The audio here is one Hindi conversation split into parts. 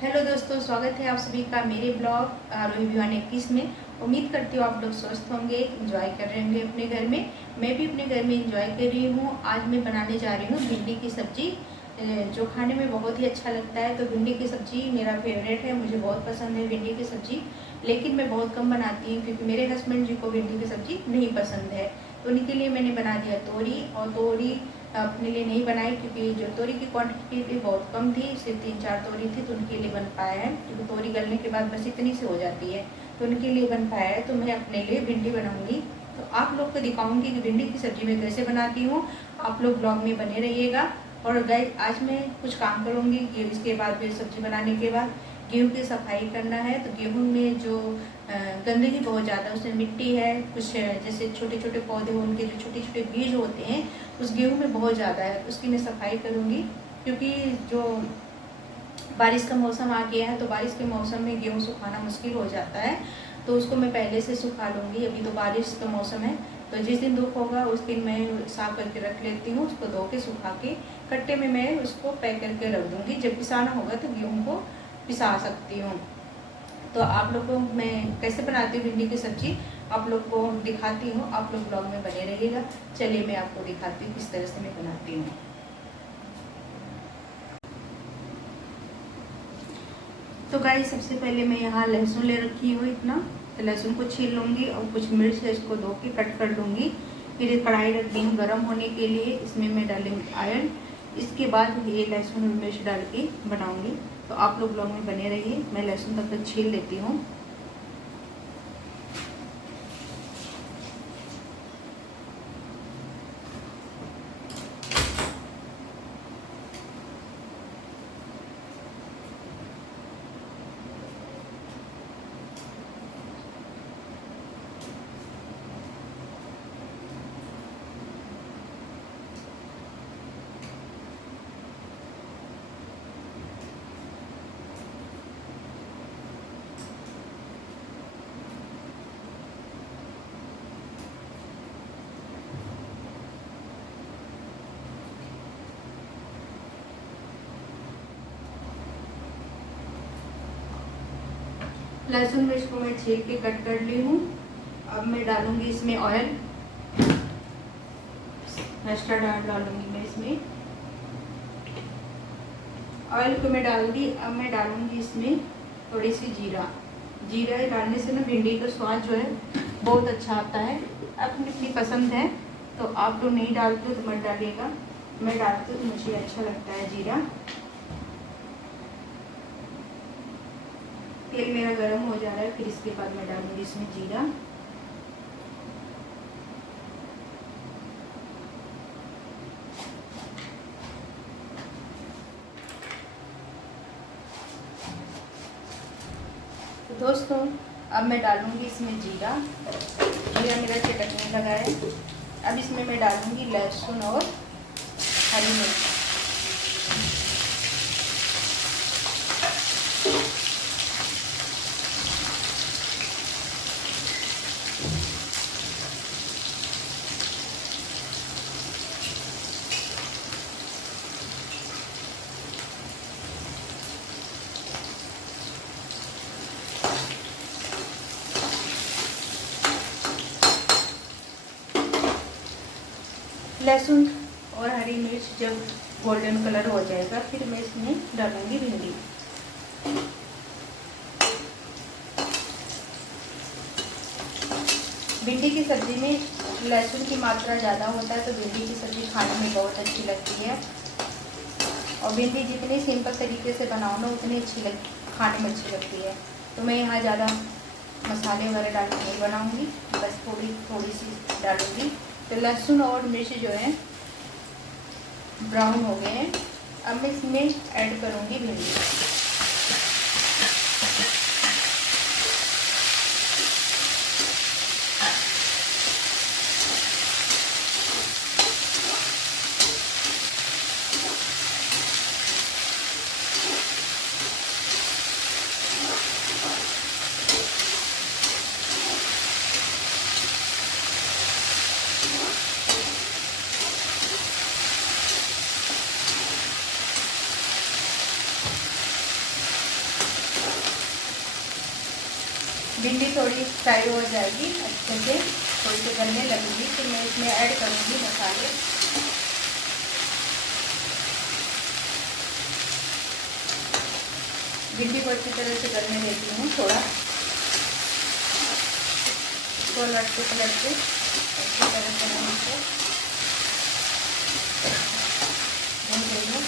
हेलो दोस्तों, स्वागत है आप सभी का मेरे ब्लॉग आरोही विवान 21 में। उम्मीद करती हूँ आप लोग स्वस्थ होंगे, एंजॉय कर रहे होंगे अपने घर में। मैं भी अपने घर में एंजॉय कर रही हूँ। आज मैं बनाने जा रही हूँ भिंडी की सब्जी, जो खाने में बहुत ही अच्छा लगता है। तो भिंडी की सब्जी मेरा फेवरेट है, मुझे बहुत पसंद है भिंडी की सब्जी। लेकिन मैं बहुत कम बनाती हूँ क्योंकि मेरे हस्बैंड जी को भिंडी की सब्जी नहीं पसंद है। तो उनके लिए मैंने बना दिया तोरी, और तोरी अपने लिए नहीं बनाई क्योंकि जो तोरी की क्वांटिटी थी बहुत कम थी, सिर्फ 3-4 तोरी थी, तो उनके लिए बन पाया है। क्योंकि तोरी गलने के बाद बस इतनी से हो जाती है, तो उनके लिए बन पाया है। तो मैं अपने लिए भिंडी बनाऊंगी। तो आप लोग को दिखाऊंगी कि भिंडी की सब्जी मैं कैसे बनाती हूँ। आप लोग ब्लॉग में बने रहिएगा। और गाइस, आज मैं कुछ काम करूँगी कि इसके बाद फिर सब्जी बनाने के बाद गेहूँ की सफाई करना है। तो गेहूँ में जो गंदगी बहुत ज़्यादा, उसमें मिट्टी है, कुछ जैसे छोटे छोटे पौधे हो, उनके जो छोटे छोटे बीज होते हैं उस गेहूँ में बहुत ज़्यादा है, उसकी मैं सफाई करूँगी। क्योंकि जो बारिश का मौसम आ गया है, तो बारिश के मौसम में गेहूँ सुखाना मुश्किल हो जाता है। तो उसको मैं पहले से सुखा लूँगी। अभी तो बारिश का मौसम है, तो जिस दिन धूप होगा उस दिन मैं साफ करके रख लेती हूँ। उसको धो के सुखा के कट्टे में मैं उसको पैक करके रख दूँगी। जब पिसाना होगा तो गेहूँ को पिसा सकती हूँ। तो आप लोग को मैं कैसे बनाती हूँ भिंडी की सब्जी आप लोग को दिखाती हूँ। आप लोग ब्लॉग में बने रहिएगा। चलिए मैं आपको दिखाती हूँ किस तरह से मैं बनाती हूँ। तो गाइस, सबसे पहले मैं यहाँ लहसुन ले रखी हूँ इतना। तो लहसुन को छील लूँगी और कुछ मिर्च है इसको धो के कट कर लूँगी। फिर कढ़ाई रख दी हूँ गर्म होने के लिए, इसमें मैं डालूँगी ऑयल। इसके बाद ये लहसुन और मिर्च डाल के बनाऊँगी। तो आप लोग ब्लॉग में बने रहिए। मैं लहसुन तब तक छील लेती हूँ। लहसुन मिर्च को मैं छील के कट कर ली हूँ। अब मैं डालूंगी इसमें ऑयल, मस्टर्ड ऑयल डालूंगी मैं इसमें। ऑयल को मैं डाल दी। अब मैं डालूंगी इसमें थोड़ी सी जीरा। जीरा डालने से ना भिंडी का स्वाद जो है बहुत अच्छा आता है। अपनी अपनी पसंद है, तो आप लोग नहीं डालते तो मत डालिएगा। मैं डालती हूँ तो मुझे अच्छा लगता है जीरा। तेल मेरा गर्म हो जा रहा है, फिर इसके बाद मैं डालूंगी इसमें जीरा। तो दोस्तों, अब मैं डालूंगी इसमें जीरा। जीरा मेरा चटकने लगा है। अब इसमें मैं डालूंगी लहसुन और हरी मिर्च। लहसुन और हरी मिर्च जब गोल्डन कलर हो जाएगा, फिर मैं इसमें डालूंगी भिंडी। भिंडी की सब्जी में लहसुन की मात्रा ज़्यादा होता है, तो भिंडी की सब्जी खाने में बहुत अच्छी लगती है। और भिंडी जितनी सिंपल तरीके से बनाओ ना उतनी खाने में अच्छी लगती है। तो मैं यहाँ ज़्यादा मसाले वगैरह डाल के नहीं बनाऊँगी, बस थोड़ी थोड़ी सी डालूँगी। तो लहसुन और मिर्च जो है ब्राउन हो गए हैं। अब मैं इसमें ऐड करूँगी भिंडी। भिंडी थोड़ी फ्राई हो जाएगी अच्छे से, थोड़ी सी गलने लगेगी, फिर मैं इसमें ऐड करूँगी मसाले। भिंडी को अच्छी तरह से गलने देती हूँ, थोड़ा इसको लटके पलटके अच्छी तरह से हम इसको भून देंगे।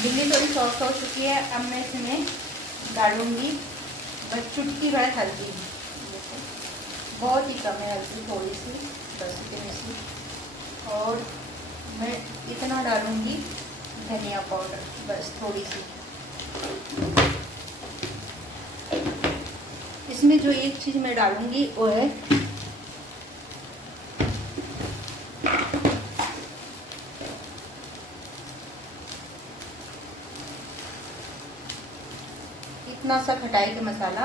भिंडी थोड़ी सॉफ्ट हो चुकी है, अब मैं इसमें डालूंगी बस चुटकी भर हल्दी, बहुत ही कम है हल्दी, थोड़ी सी, बस इतनी सी। और मैं इतना डालूंगी धनिया पाउडर, बस थोड़ी सी। इसमें जो एक चीज़ मैं डालूंगी वो है इतना सा खटाई का मसाला,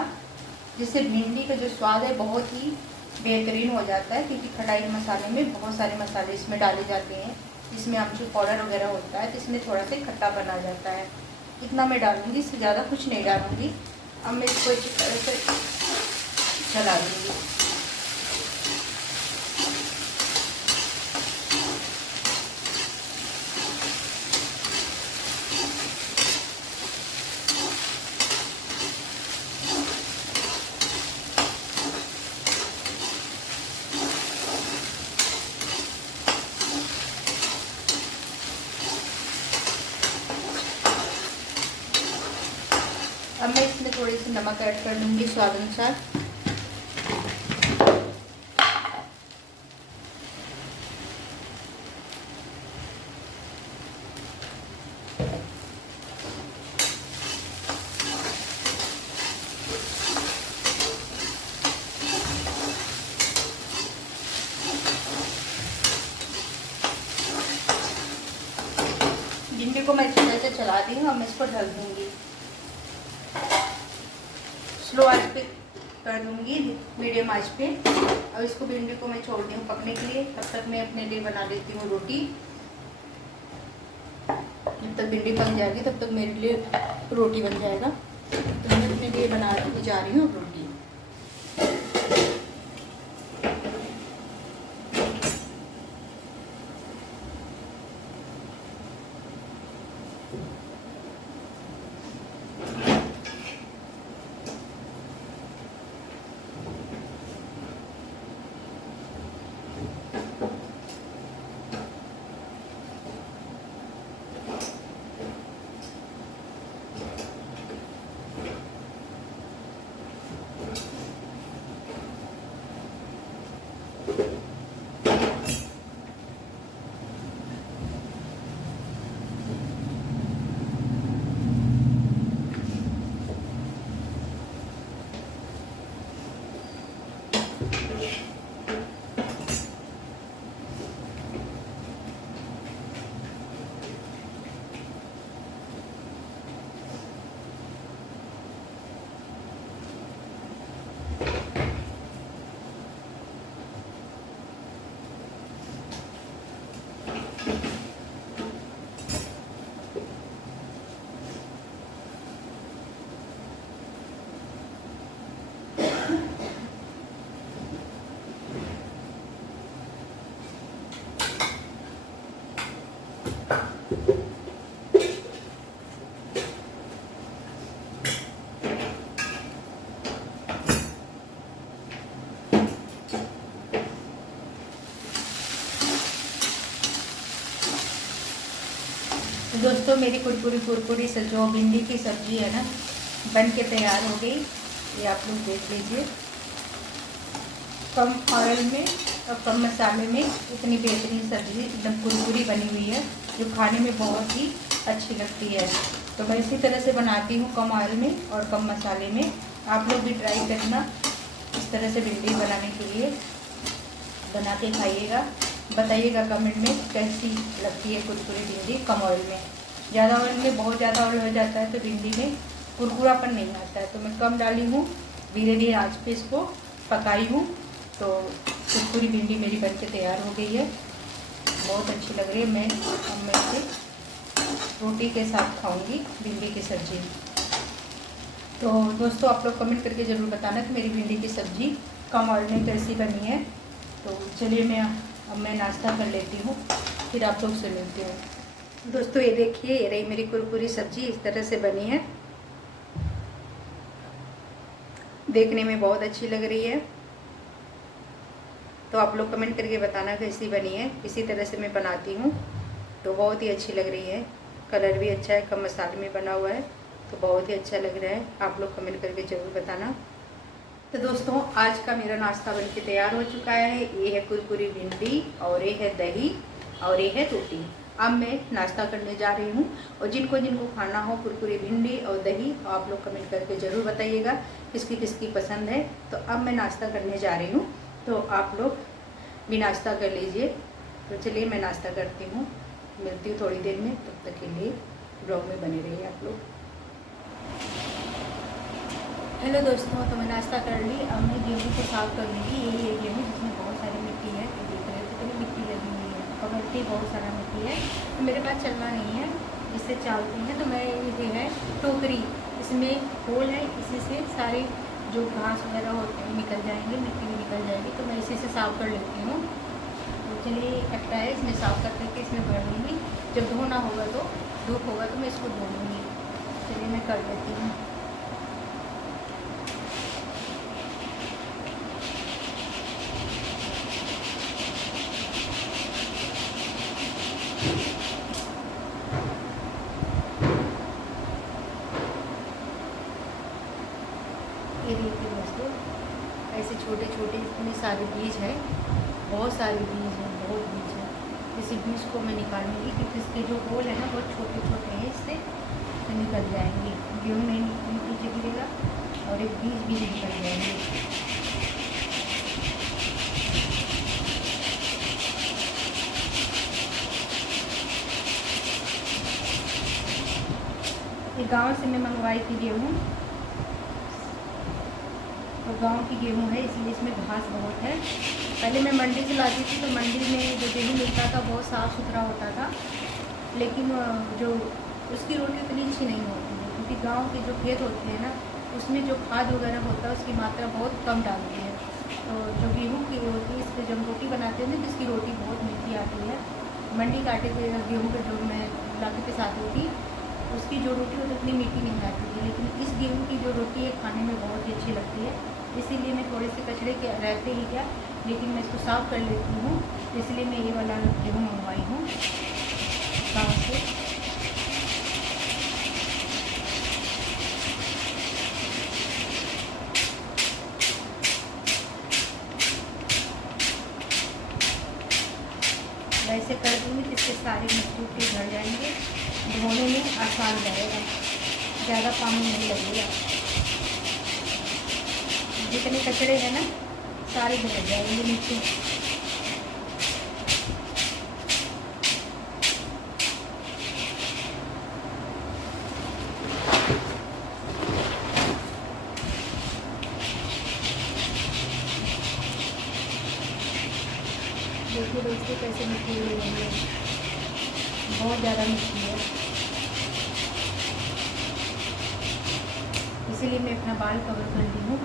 जिससे भिंडी का जो स्वाद है बहुत ही बेहतरीन हो जाता है, क्योंकि खटाई मसाले में बहुत सारे मसाले इसमें डाले जाते हैं, इसमें आमचूर पाउडर वगैरह होता है, तो इसमें थोड़ा सा खट्टा बना जाता है। इतना मैं डालूंगी, इससे ज़्यादा कुछ नहीं डालूंगी। अब मैं इसको अच्छी तरह से चला दूँगी। अब मैं इसमें थोड़ी सी नमक ऐड कर लूँगी स्वाद अनुसार। भिंडी को मैं अच्छी तरह से चला दी हूँ, अब मैं इसको ढक दूँगी। स्लो आंच पे कर दूँगी, मीडियम आंच पे। अब इसको भिंडी को मैं छोड़ दी हूँ पकने के लिए। तब तक मैं अपने लिए बना लेती हूँ रोटी। जब तक भिंडी पक जाएगी तब तक मेरे लिए रोटी बन जाएगा। तो मैं अपने लिए बना जा रही हूँ रोटी। दोस्तों मेरी कुरकुरी जो भिंडी की सब्जी है ना, बन के तैयार हो गई। ये आप लोग देख लीजिए, कम ऑयल में और कम मसाले में इतनी बेहतरीन सब्जी एकदम कुरकुरी बनी हुई है, जो खाने में बहुत ही अच्छी लगती है। तो मैं इसी तरह से बनाती हूँ, कम ऑयल में और कम मसाले में। आप लोग भी ट्राई करना इस तरह से भिंडी बनाने के लिए, बना के खाइएगा। बताइएगा कमेंट में कैसी लगती है कुरकुरी भिंडी कम ऑयल में। ज़्यादा ऑयल में बहुत ज़्यादा ऑयल हो जाता है तो भिंडी में कुरकुरापन नहीं आता है। तो मैं कम डाली हूँ, धीरे धीरे आंच पे इसको पकाई हूँ। तो कुरकुरी भिंडी मेरी बन के तैयार हो गई है, बहुत अच्छी लग रही है। मैं इसे रोटी के साथ खाऊंगी भिंडी की सब्ज़ी। तो दोस्तों आप लोग कमेंट करके ज़रूर बताना कि मेरी भिंडी की सब्ज़ी कम ऑयल में कैसी बनी है। तो चलिए अब मैं नाश्ता कर लेती हूँ, फिर आप लोग से मिलती हूँ। दोस्तों ये देखिए, ये रही मेरी कुरकुरी सब्ज़ी, इस तरह से बनी है। देखने में बहुत अच्छी लग रही है। तो आप लोग कमेंट करके बताना कैसी बनी है। इसी तरह से मैं बनाती हूँ तो बहुत ही अच्छी लग रही है। कलर भी अच्छा है, कम मसाले में बना हुआ है तो बहुत ही अच्छा लग रहा है। आप लोग कमेंट करके ज़रूर बताना। तो दोस्तों आज का मेरा नाश्ता बनके तैयार हो चुका है। ये है कुरकुरी भिंडी और ये है दही और ये है रोटी। अब मैं नाश्ता करने जा रही हूँ। और जिनको जिनको खाना हो कुरकुरी भिंडी और दही, आप लोग कमेंट करके ज़रूर बताइएगा किसकी किसकी पसंद है। तो अब मैं नाश्ता करने जा रही हूँ, तो आप लोग भी नाश्ता कर लीजिए। तो चलिए मैं नाश्ता करती हूँ, मिलती हूँ थोड़ी देर में। तब तक के लिए ब्लॉग में बने रहिए आप लोग। हेलो दोस्तों, तो मैं नाश्ता कर ली। अब मैं गेहूँ को साफ कर लूँगी। ये गेहूँ जिसमें बहुत सारी मिट्टी है, तो देख रहे हो कितनी मिट्टी लगी हुई है, पकड़ती बहुत सारा मिट्टी है। तो मेरे पास चलना नहीं है, इससे चालती है। तो मैं ये है टोकरी, इसमें होल है, इसी से सारे जो घास वगैरह होते हैं निकल जाएंगे, मिट्टी भी निकल जाएगी। तो मैं इसी से साफ़ कर लेती हूँ। तो चलिए कट्टा है, इसमें साफ़ कर करके इसमें भर लूँगी। जब धोना होगा तो धूप होगा तो मैं इसको धो लूँगी। चलिए मैं कर लेती हूँ। ये देखिए दोस्तों, ऐसे छोटे छोटे इतने सारे बीज हैं, बहुत सारे बीज हैं, बहुत बीज हैं। इसी बीज को मैं निकालूंगी क्योंकि इसके जो होल है ना बहुत छोटे छोटे हैं, इससे निकल जाएंगे। गेहूँ नहीं नीचे गिरेगा और एक बीज भी निकल जाएंगे। ये गांव से मैं मंगवाई थी गेहूँ, और गांव की गेहूँ है इसलिए इसमें घास बहुत है। पहले मैं मंडी से लाती थी तो मंडी में जो गेहूँ मिलता था बहुत साफ़ सुथरा होता था, लेकिन जो उसकी रोटी उतनी अच्छी नहीं होती है क्योंकि गांव के जो खेत होते हैं ना, उसमें जो खाद वगैरह होता है उसकी मात्रा बहुत कम डालती है। तो जो गेहूँ की रोटी, इस पर जब रोटी बनाते हैं ना, जिसकी रोटी बहुत मीठी आती है। मंडी के आटे पे गेहूँ के जो मैं लाके पिसाती थी, उसकी जो रोटी होती है उतनी मीठी नहीं आती थी। लेकिन इस गेहूँ की जो रोटी है खाने में बहुत ही अच्छी लगती है। इसीलिए मैं थोड़े से कचरे के रहते ही क्या, लेकिन मैं इसको साफ़ कर लेती हूँ। इसलिए मैं ये वाला गेहूँ मंगवाई हूँ गाँव से। वैसे कर दूँगी जिससे सारे मिट्टी उट्टी झड़ जाएंगे, धोने में आसान रहेगा, ज़्यादा पानी नहीं लगेगा। जितने कचरे हैं ना सारे झड़ जाएंगे नीचे। देखिए दोस्तों कैसे मिट्टी हुई है, बहुत ज़्यादा मिट्टी है। इसीलिए मैं अपना बाल कवर कर ली हूँ,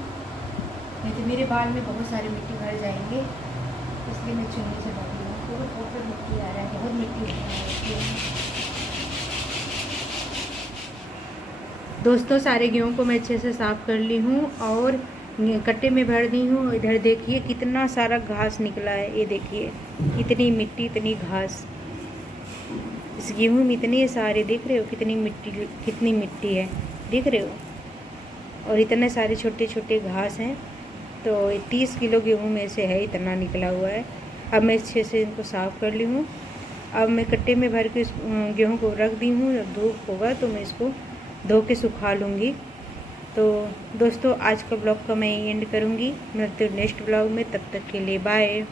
नहीं तो मेरे बाल में बहुत सारी मिट्टी भर जाएंगे। इसलिए मैं चुन्नी से भर ली हूँ। बहुत मिट्टी आ रहा है, बहुत मिट्टी है। दोस्तों सारे गेहूँ को मैं अच्छे से साफ़ कर ली हूँ और कट्टे में भर दी हूँ। इधर देखिए कितना सारा घास निकला है, ये देखिए इतनी मिट्टी इतनी घास। इस गेहूँ में इतने सारे, देख रहे हो कितनी मिट्टी है, देख रहे हो, और इतने सारे छोटे छोटे घास हैं। तो 30 किलो गेहूँ में से है इतना निकला हुआ है। अब मैं अच्छे से इनको साफ़ कर ली हूँ। अब मैं कट्टे में भर के इस गेहूँ को रख दी हूँ। जब धूप होगा तो मैं इसको धो के सुखा लूँगी। तो दोस्तों आज का ब्लॉग का मैं एंड करूँगी। मिलते हैं नेक्स्ट ब्लॉग में, तब तक के लिए बाय।